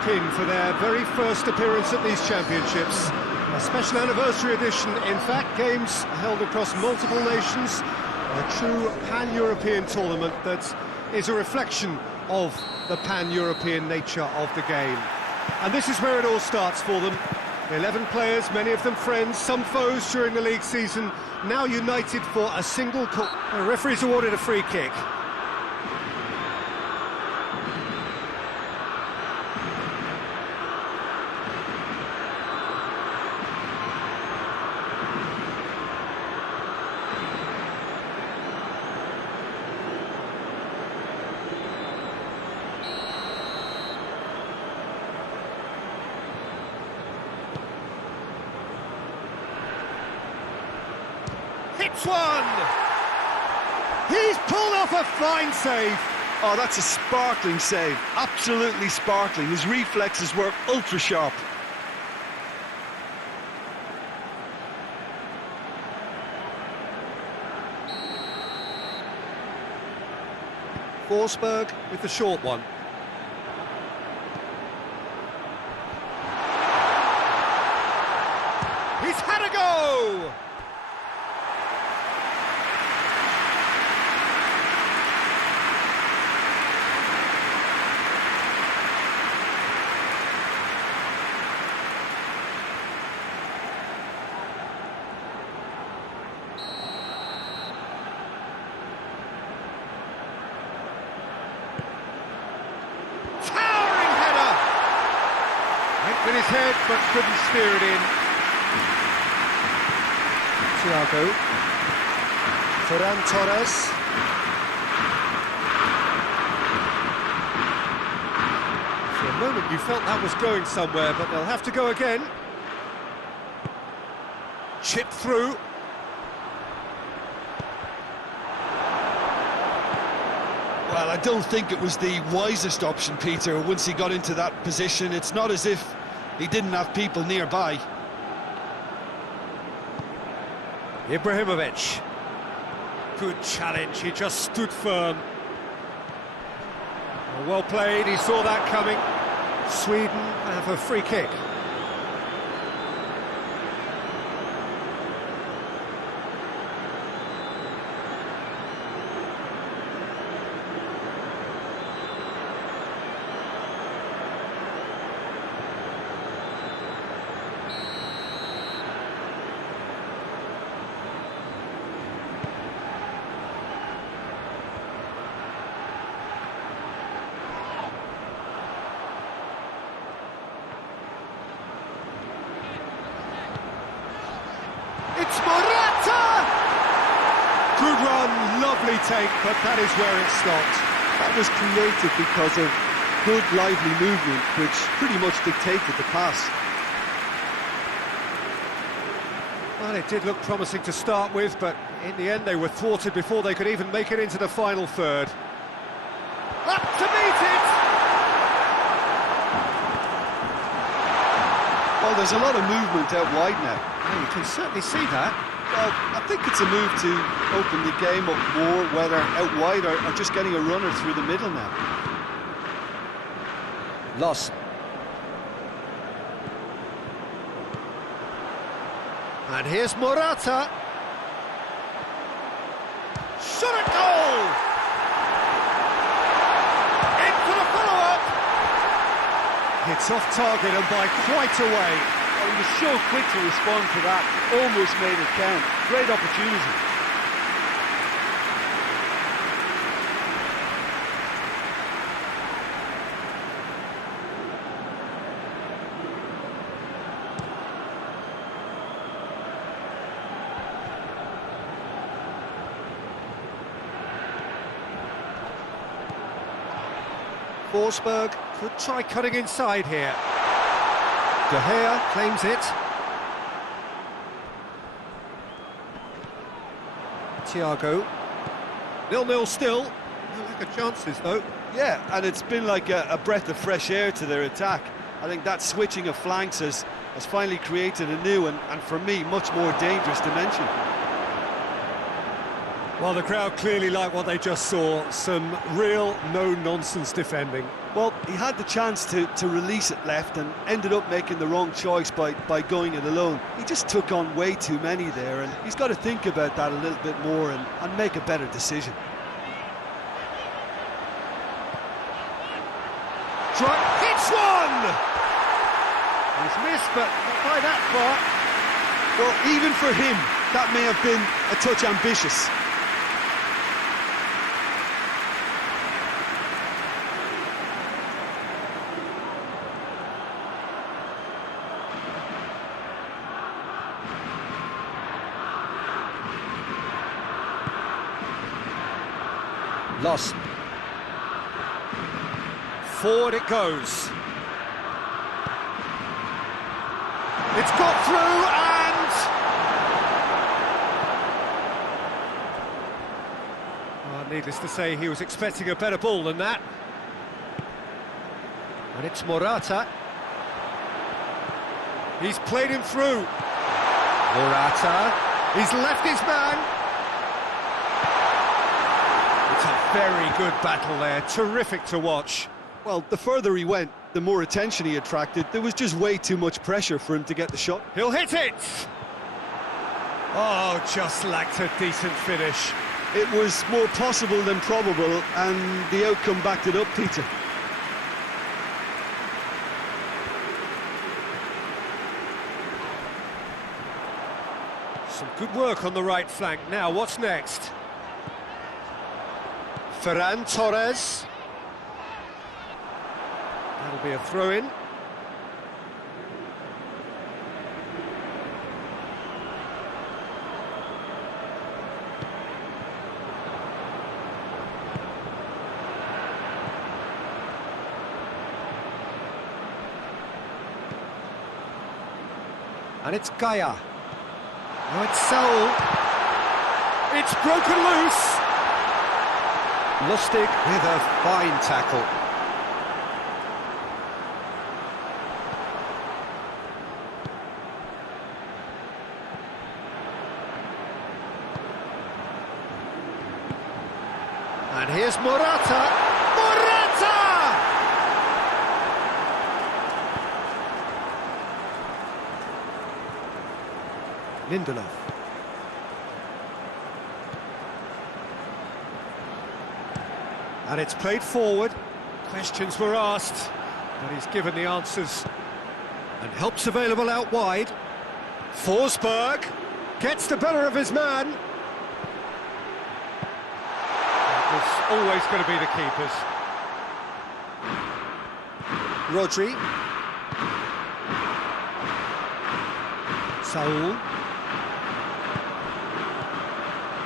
lock in for their very first appearance at these championships. A special anniversary edition, in fact, games held across multiple nations. A true pan-European tournament that is a reflection of the pan-European nature of the game. And this is where it all starts for them. 11 players, many of them friends, some foes during the league season, now united for a single call. The referee's awarded a free kick. Hits one! He's pulled off a fine save. Oh, that's a sparkling save. Absolutely sparkling. His reflexes were ultra sharp. Forsberg with the short one. He's had a go! With his head, but couldn't steer it in. Thiago. Ferran Torres. For a moment you felt that was going somewhere, but they'll have to go again. Chip through. Well, I don't think it was the wisest option, Peter, once he got into that position. It's not as if he didn't have people nearby. Ibrahimovic. Good challenge, he just stood firm. Well played, he saw that coming. Sweden have a free kick. It's Morata! Good run, lovely take, but that is where it stopped. That was created because of good, lively movement, which pretty much dictated the pass. Well, it did look promising to start with, but in the end they were thwarted before they could even make it into the final third. Up to meet it! Well, there's a lot of movement out wide now. Yeah, you can certainly see that. Well, I think it's a move to open the game up more, whether out wide or just getting a runner through the middle now. Loss. And here's Morata. Shot at goal! In for the follow-up! It's off target and by quite a way. Oh, he was so quick to respond to that, almost made it count. Great opportunity. Forsberg could try cutting inside here. De Gea claims it. Thiago. 0-0 still. No lack of chances, though. Yeah, and it's been like a breath of fresh air to their attack. I think that switching of flanks has finally created a new and for me, much more dangerous dimension. Well, the crowd clearly like what they just saw. Some real no-nonsense defending. Well, he had the chance to release it left and ended up making the wrong choice by going it alone. He just took on way too many there, and he's got to think about that a little bit more and make a better decision. Hits one! He's missed, but not by that far. Well, even for him, that may have been a touch ambitious. Lost. Forward it goes. It's got through and... Well, needless to say, he was expecting a better ball than that. And it's Morata. He's played him through. Morata. He's left his man. It's a very good battle there. Terrific to watch. Well, the further he went, the more attention he attracted. There was just way too much pressure for him to get the shot. He'll hit it! Oh, just lacked a decent finish. It was more possible than probable, and the outcome backed it up, Peter. Some good work on the right flank. Now, what's next? Ferran Torres. That'll be a throw-in. And it's Gaia. Now it's Saul. It's broken loose. Lustig with a fine tackle. And here's Morata. Morata! Lindelof. And it's played forward. Questions were asked, but he's given the answers. And help's available out wide. Forsberg gets the better of his man. It's always going to be the keepers. Rodri. Saul.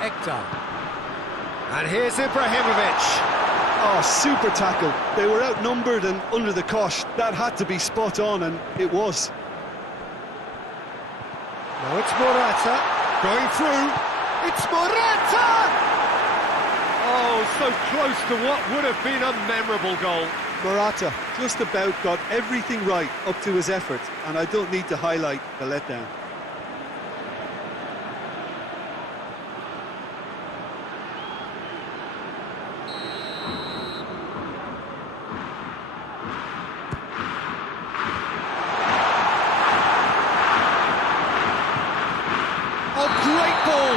Ekdal. And here's Ibrahimovic. Oh, super tackle. They were outnumbered and under the cosh. That had to be spot on, and it was. Now it's Morata. Going through. It's Morata! Oh, so close to what would have been a memorable goal. Morata just about got everything right up to his effort, and I don't need to highlight the letdown. Oh, great ball!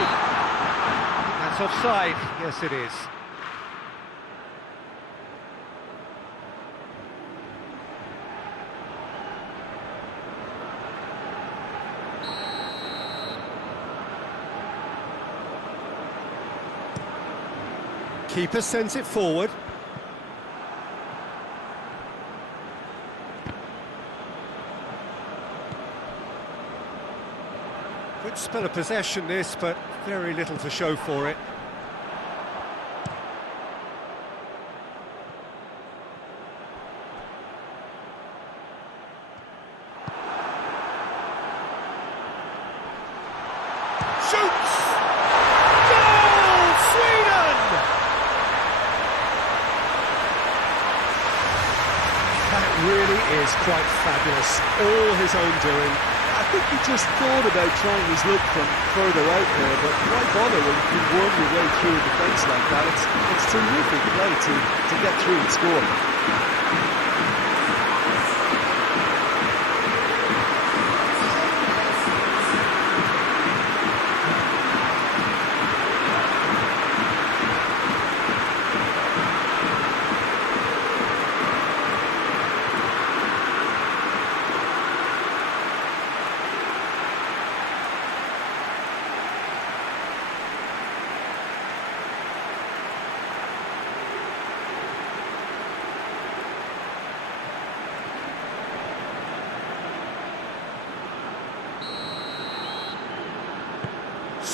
That's offside. Yes, it is. Keeper sends it forward. Good spell of possession this, but very little to show for it. Shoots! Goal! Sweden! That really is quite fabulous. All his own doing. I think he just thought about trying his luck from further out there, but why bother when you worm your way through a defence like that? It's terrific play to get through and score.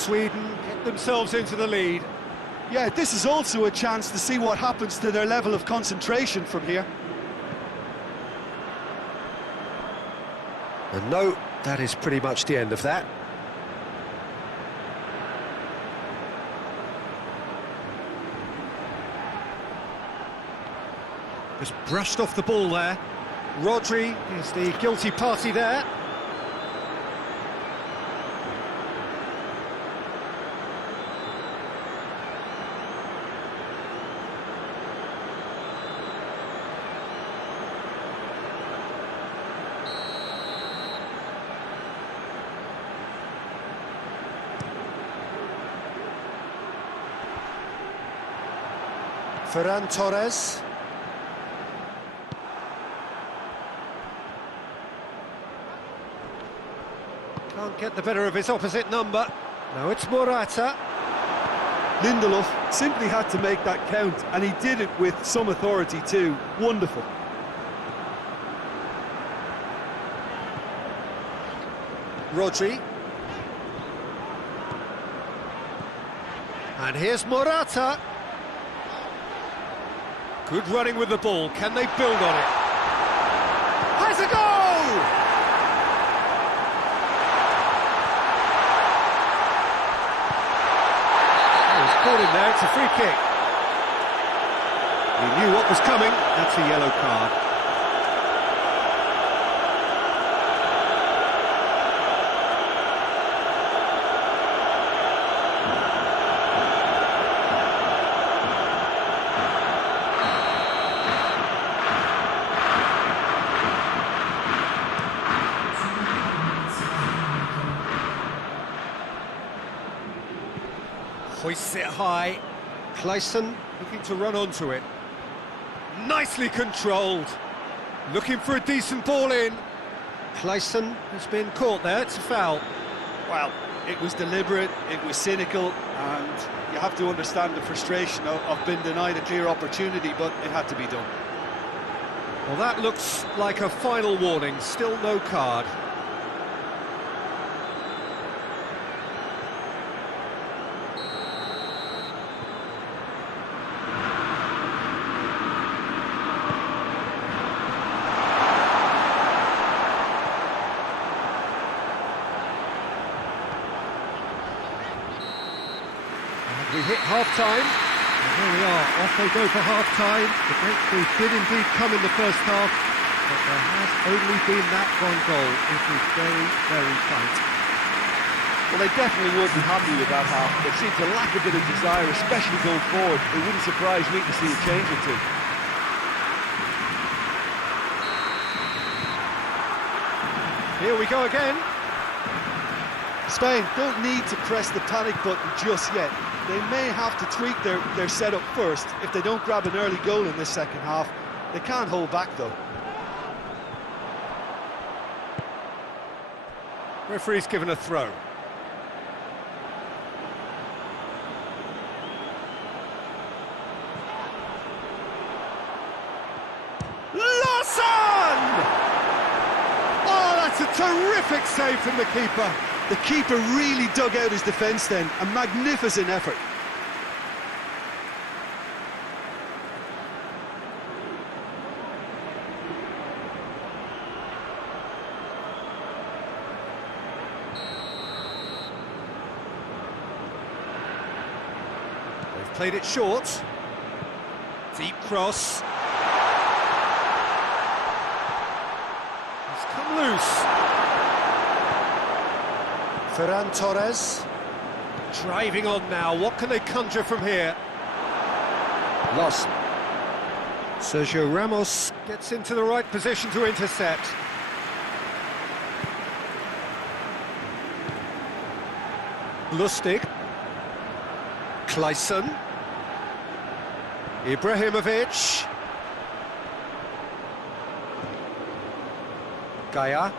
Sweden get themselves into the lead. Yeah, this is also a chance to see what happens to their level of concentration from here. And no, that is pretty much the end of that. Just brushed off the ball there. Rodri is the guilty party there. Ferran Torres. Can't get the better of his opposite number. Now it's Morata. Lindelof simply had to make that count, and he did it with some authority too. Wonderful. Rodri. And here's Morata. Good running with the ball. Can they build on it? Has a goal! Oh, he's caught him there. It's a free kick. He knew what was coming. That's a yellow card. Hoists it high. Clayson looking to run onto it. Nicely controlled. Looking for a decent ball in. Clayson has been caught there. It's a foul. Well, it was deliberate, it was cynical, and you have to understand the frustration of being denied a clear opportunity, but it had to be done. Well, that looks like a final warning. Still no card. We hit half-time, and here we are, off they go for half-time. The breakthrough did indeed come in the first half, but there has only been that one goal. It was very, very tight. Well, they definitely won't be happy with that half. There seems to lack a bit of desire, especially going forward. It wouldn't surprise me to see a change or two. Here we go again. Spain don't need to press the panic button just yet. They may have to tweak their setup first. If they don't grab an early goal in this second half, they can't hold back though. Referee's given a throw. Lawson! Oh, that's a terrific save from the keeper. The keeper really dug out his defence then. A magnificent effort. They've played it short. Deep cross. It's come loose. Ferran Torres. Driving on now. What can they conjure from here? Lost. Sergio Ramos gets into the right position to intercept. Lustig. Clayson. Ibrahimovic. Gaia.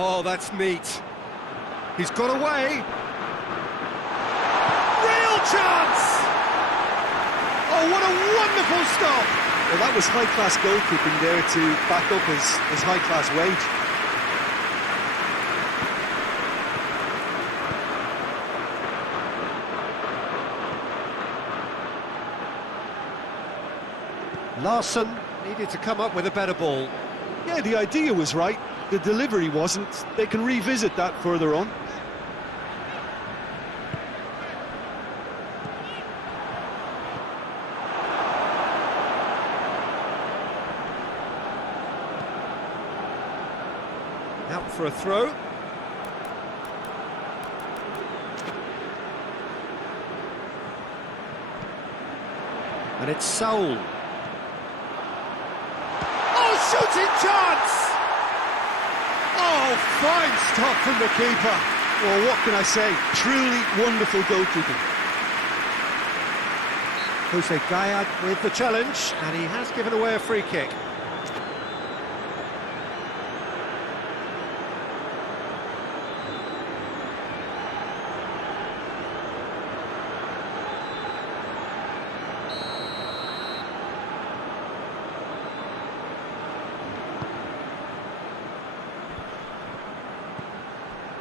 Oh, that's neat. He's got away. Real chance! Oh, what a wonderful stop! Well, that was high-class goalkeeping there to back up his high-class wage. Larsson needed to come up with a better ball. Yeah, the idea was right, the delivery wasn't. They can revisit that further on. Out for a throw. And it's Saul. Oh, shooting chance! Oh, fine stop from the keeper. Well, what can I say? Truly wonderful goalkeeping. Jose Gayad with the challenge, and he has given away a free kick.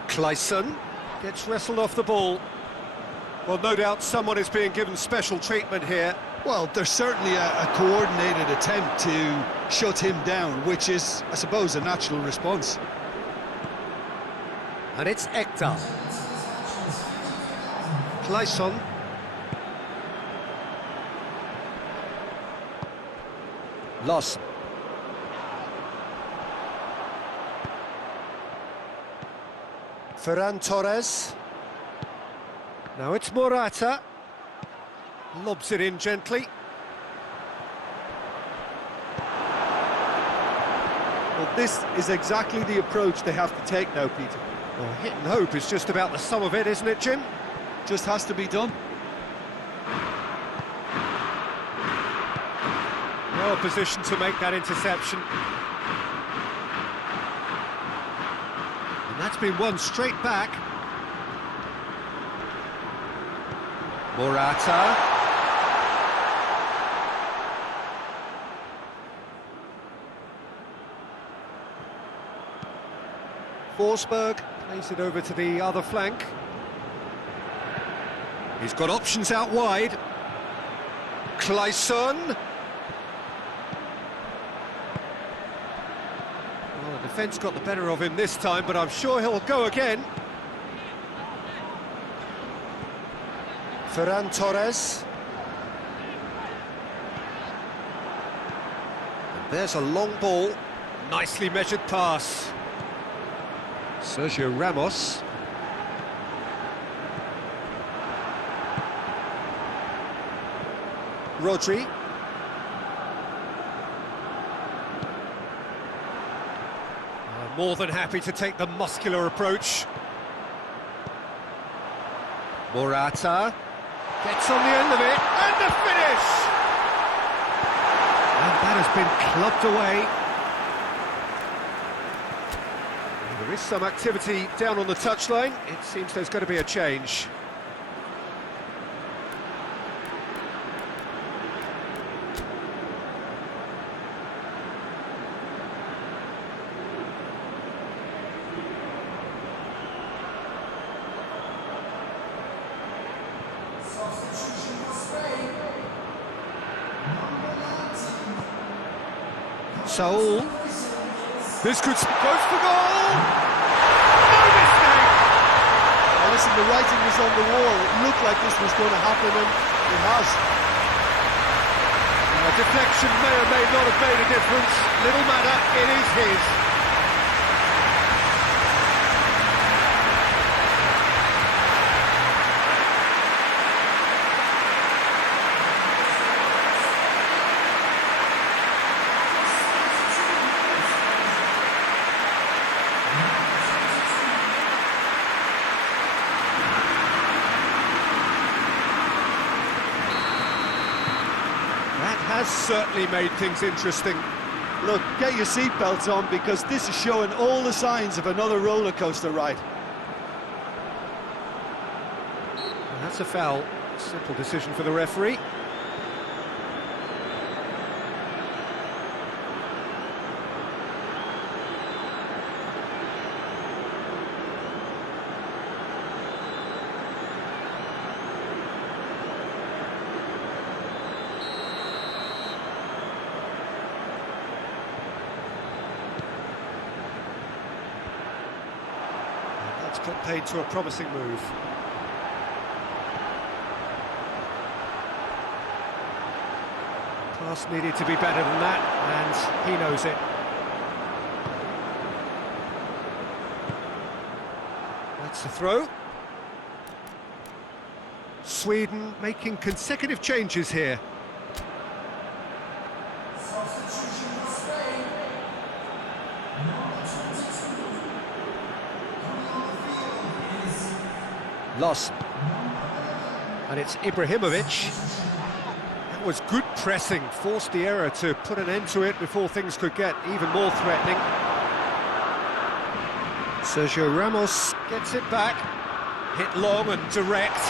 Clayson gets wrestled off the ball. Well, no doubt someone is being given special treatment here. Well, there's certainly a coordinated attempt to shut him down, which is, I suppose, a natural response. And it's Ekdal. Clayson. Larsson. Ferran Torres. Now it's Morata. Lobs it in gently. Well, this is exactly the approach they have to take now, Peter. Well, hit and hope is just about the sum of it, isn't it, Jim? Just has to be done. Well positioned to make that interception. And that's been won straight back. Morata. Forsberg plays it over to the other flank. He's got options out wide. Clayson. Well, the defence got the better of him this time, but I'm sure he'll go again. Ferran Torres. And there's a long ball. Nicely measured pass. Sergio Ramos. Rodri. More than happy to take the muscular approach. Morata gets on the end of it, and the finish! And that has been clubbed away. There is some activity down on the touchline. It seems there's going to be a change. Saul. This could go for goal! No mistake! Well, listen, the writing was on the wall. It looked like this was going to happen, and it has. A deflection may or may not have made a difference. Little matter, it is his. Has certainly made things interesting. Look, get your seatbelts on, because this is showing all the signs of another roller coaster ride. And that's a foul. Simple decision for the referee. Put paid to a promising move. Pass needed to be better than that, and he knows it. That's the throw. Sweden making consecutive changes here. Loss. And it's Ibrahimovic. That was good pressing, forced the error to put an end to it before things could get even more threatening. Sergio Ramos gets it back, hit long and direct.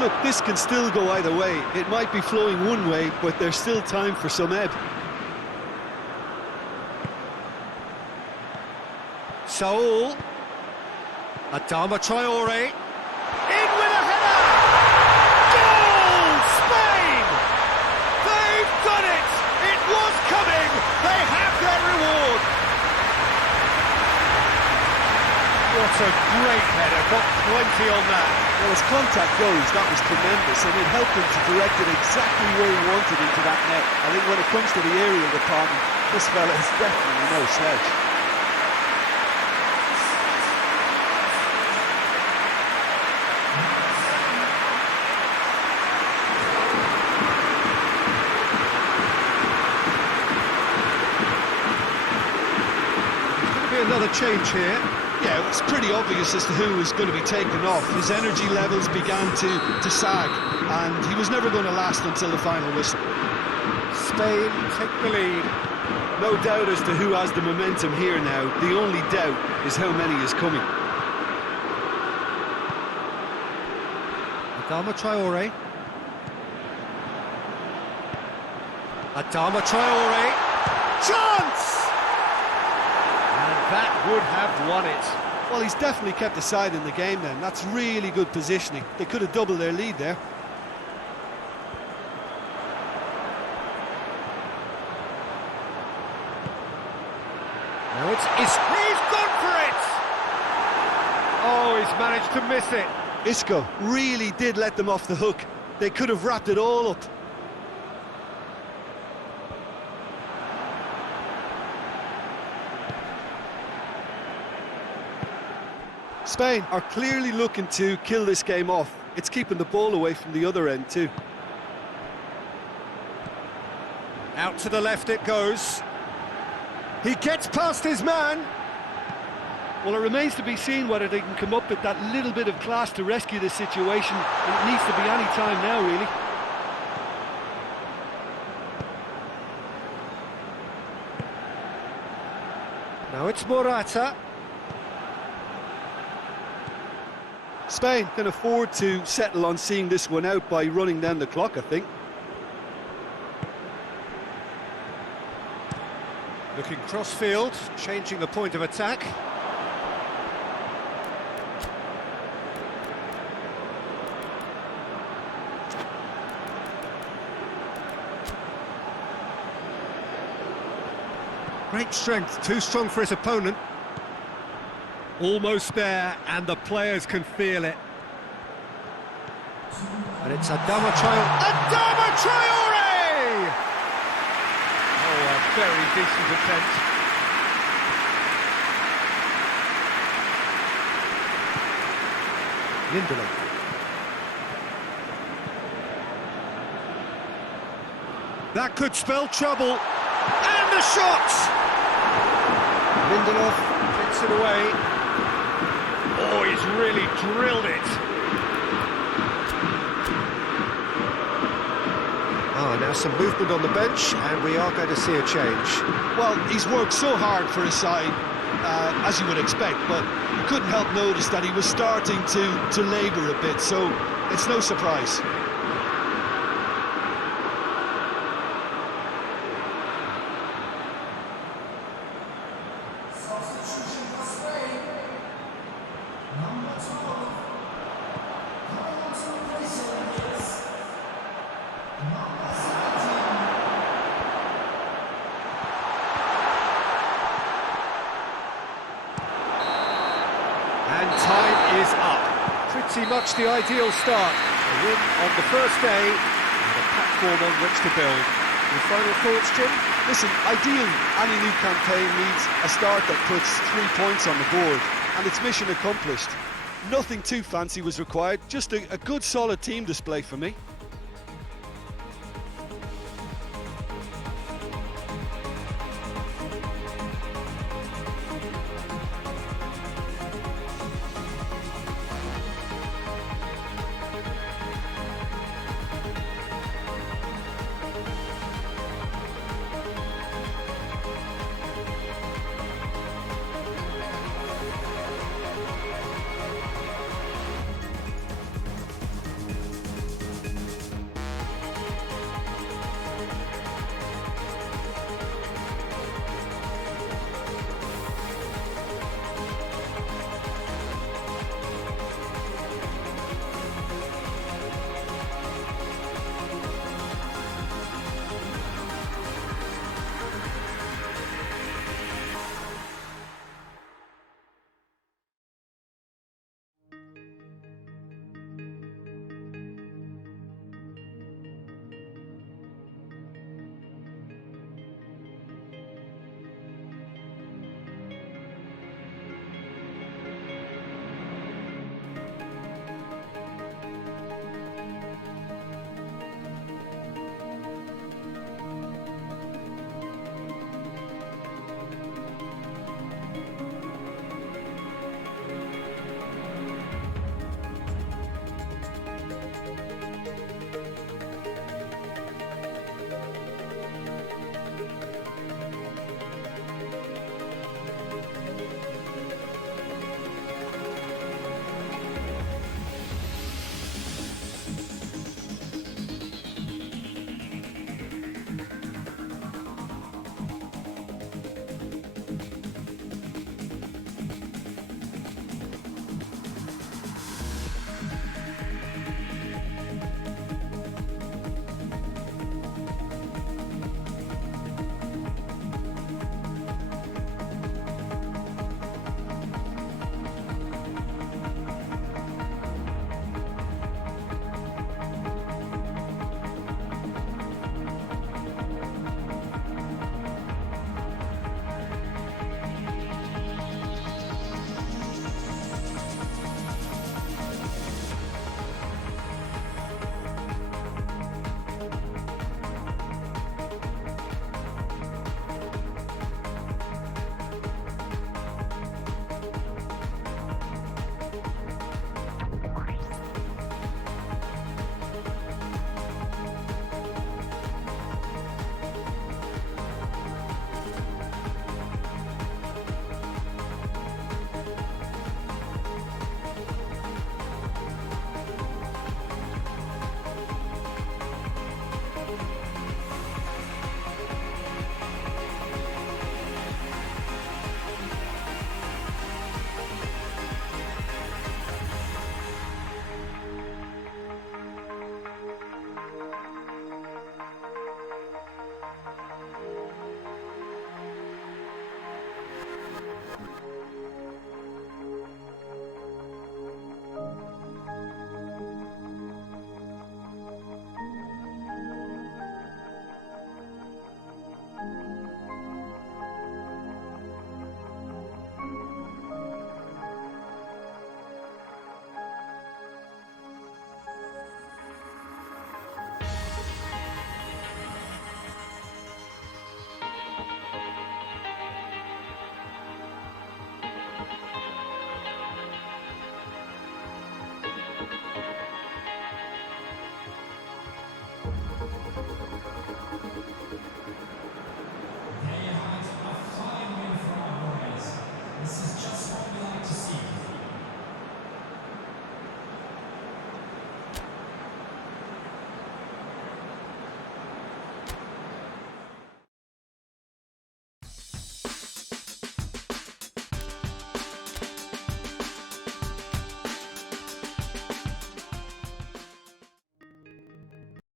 Look, this can still go either way. It might be flowing one way, but there's still time for some ebb. Saul, Adama Traore, in with a header! Goal! Spain! They've done it! It was coming! They have their reward! What a great header, got plenty on that. Well, as contact goes, that was tremendous, and it helped him to direct it exactly where he wanted into that net. I think when it comes to the aerial department, this fella is definitely no slouch. Another change here. Yeah, it was pretty obvious as to who was going to be taken off. His energy levels began to sag, and he was never going to last until the final whistle. Spain take the lead. No doubt as to who has the momentum here now. The only doubt is how many is coming. Adama Traore. Adama Traore. Chance! That would have won it. Well, he's definitely kept the side in the game then. That's really good positioning. They could have doubled their lead there. Now he's gone for it! Oh, he's managed to miss it. Isco really did let them off the hook. They could have wrapped it all up. Spain are clearly looking to kill this game off. It's keeping the ball away from the other end too. Out to the left it goes. He gets past his man. Well, it remains to be seen whether they can come up with that little bit of class to rescue this situation. And it needs to be any time now, really. Now it's Morata. Spain can afford to settle on seeing this one out by running down the clock, I think. Looking cross-field, changing the point of attack. Great strength, too strong for his opponent. Almost there, and the players can feel it. And it's Adama Traore. Adama Traore! Oh, a very decent attempt. Lindelof. That could spell trouble. And the shot! Lindelof fits it away. Oh, he's really drilled it. Now some movement on the bench, and we are going to see a change. Well, he's worked so hard for his side, as you would expect, but you couldn't help notice that he was starting to labour a bit, so it's no surprise. pretty much the ideal start. A win on the first day and a platform on which to build. Your final thoughts, Jim? Listen, ideally, any new campaign needs a start that puts 3 points on the board, and it's mission accomplished. Nothing too fancy was required, just a good solid team display for me.